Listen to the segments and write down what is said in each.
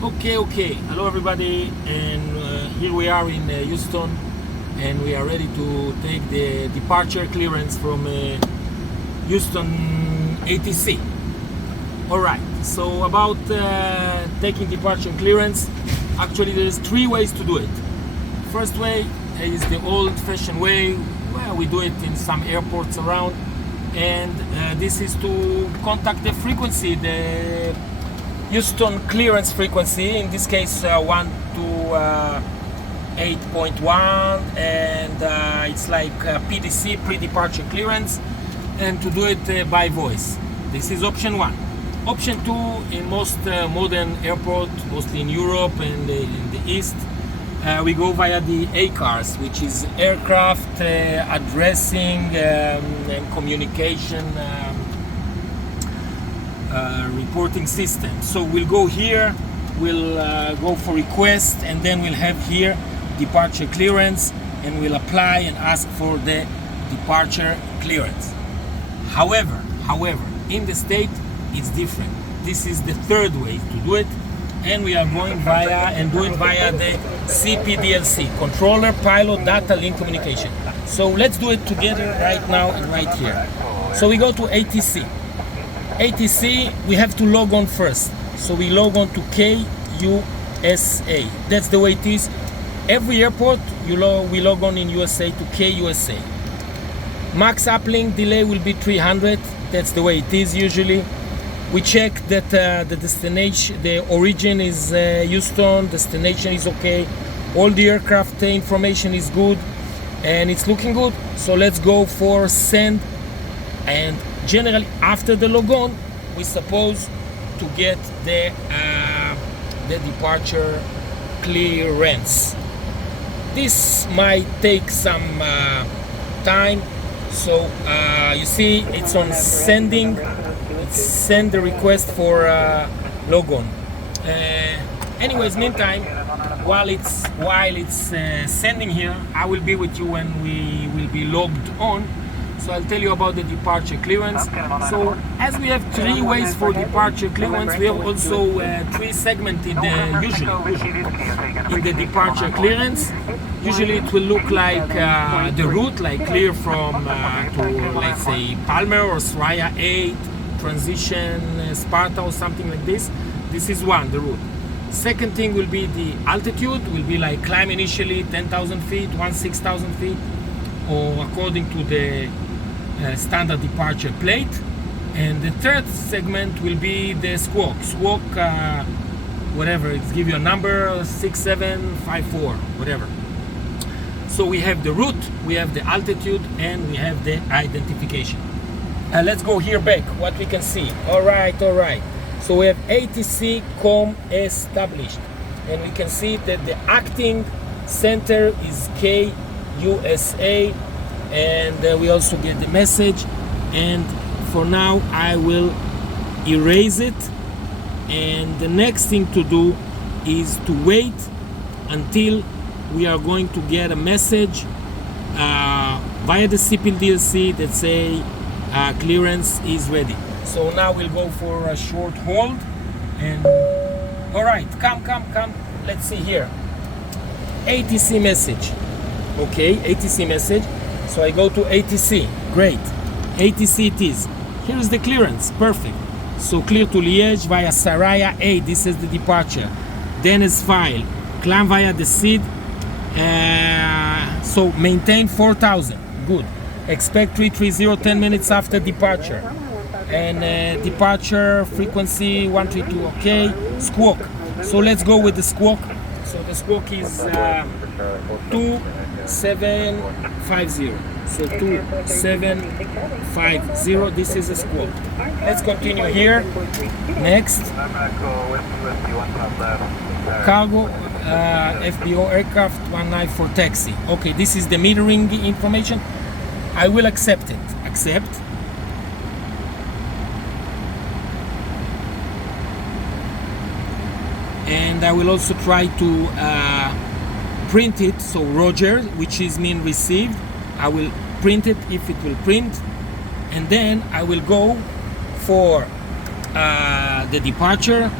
Okay. Hello, everybody, and here we are in Houston, and we are ready to take the departure clearance from Houston ATC. All right. So about taking departure clearance, actually, there's three ways to do it. First way is the old-fashioned way. Well, we do it in some airports around, and this is to contact the frequency, the Houston clearance frequency, in this case 1 to 8.1, and it's like PDC, pre-departure clearance, and to do it by voice. This is option one. Option two, in most modern airports, mostly in Europe and in the East, we go via the ACARS, which is aircraft addressing and communication reporting system. So we'll go here, we'll go for request, and then we'll have here departure clearance, and we'll apply and ask for the departure clearance. However, in the state it's different. This is the third way to do it, and we are going via the CPDLC, controller pilot data link communication. So let's do it together right now and right here. So we go to ATC. ATC, we have to log on first. So we log on to KUSA. That's the way it is. Every airport, we log on in USA to KUSA. Max uplink delay will be 300. That's the way it is usually. We check that the destination, the origin is Houston, destination is okay. All the aircraft information is good, and it's looking good. So let's go for send, and generally after the logon we're supposed to get the departure clearance. This might take some time, so you see it's on sending. Send the request for logon. Anyways, meantime, while it's sending here, I will be with you when we will be logged on. So I'll tell you about the departure clearance. So as we have three ways for departure clearance, we have also three segmented usually in the departure clearance. Usually it will look like the route, like clear from to, let's say, Palmer or Soraya 8, transition Sparta or something like this. This is one, the route. Second thing will be the altitude, will be like climb initially 10,000 feet, 6,000 feet, or according to the standard departure plate. And the third segment will be the squawk, whatever, it's give you a number, 6754, whatever. So we have the route, we have the altitude, and we have the identification. Let's go here back, what we can see. All right. So we have ATC COM established, and we can see that the acting center is KUSA, and we also get the message. And for now I will erase it, and the next thing to do is to wait until we are going to get a message via the CPDLC that say clearance is ready. So now we'll go for a short hold, and all right, come. Let's see here. ATC message. Okay, ATC message. So I go to ATC. Great. ATC it is. Here is the clearance. Perfect. So clear to Liège via Soraya 8. This is the departure. Then is file. Climb via the SID. So maintain 4,000. Good. Expect 330 10 minutes after departure. And departure frequency 132. Okay. Squawk. So let's go with the squawk. So the squawk is 2750. So 2750. This is a squawk. Let's continue here. Next. Cargo FBO aircraft 19 for taxi. Okay, this is the metering information. I will accept it. Accept. And I will also try to print it. So Roger, which is mean received. I will print it if it will print, and then I will go for the departure,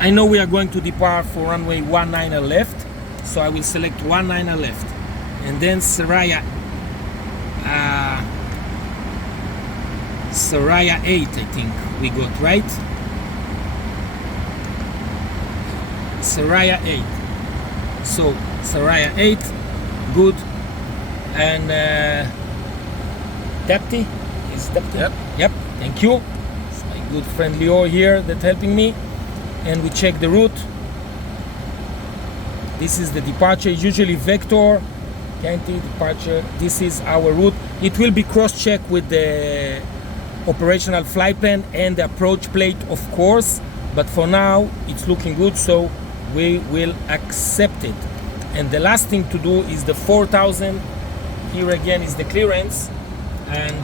I know we are going to depart for runway 19 left, so I will select 19 left, and then Saraya 8, I think we got, right? Saraya 8. So Saraya 8, good. And Dapti is Dapti. Yep. Thank you. It's my good friend Lior here that's helping me. And we check the route. This is the departure. Usually vector, Canty departure. This is our route. It will be cross-checked with the operational flight plan and the approach plate, of course. But for now, it's looking good, so we will accept it. And the last thing to do is the 4,000. Here again is the clearance, and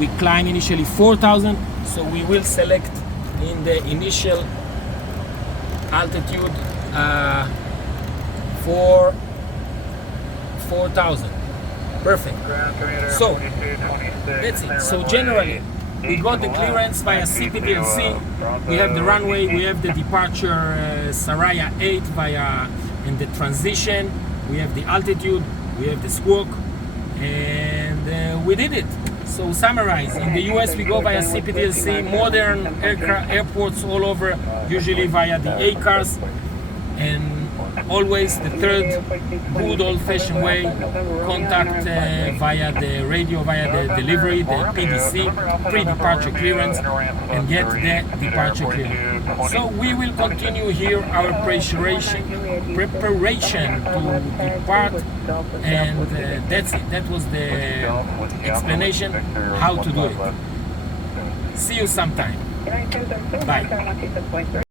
we climb initially 4,000, so we will select in the initial altitude 4,000. Perfect. So that's it. So generally we got the clearance via CPDLC, we have the runway, we have the departure Saraya 8 via, and the transition, we have the altitude, we have the squawk, and we did it. So summarize, in the US we go via CPDLC, modern airports all over, usually via the ACARs, and always the third good old-fashioned way, contact via the radio, via the delivery, the PDC, pre-departure clearance, and get the departure clearance. So we will continue here our preparation to depart, and that's it. That was the explanation how to do it. See you sometime. Bye.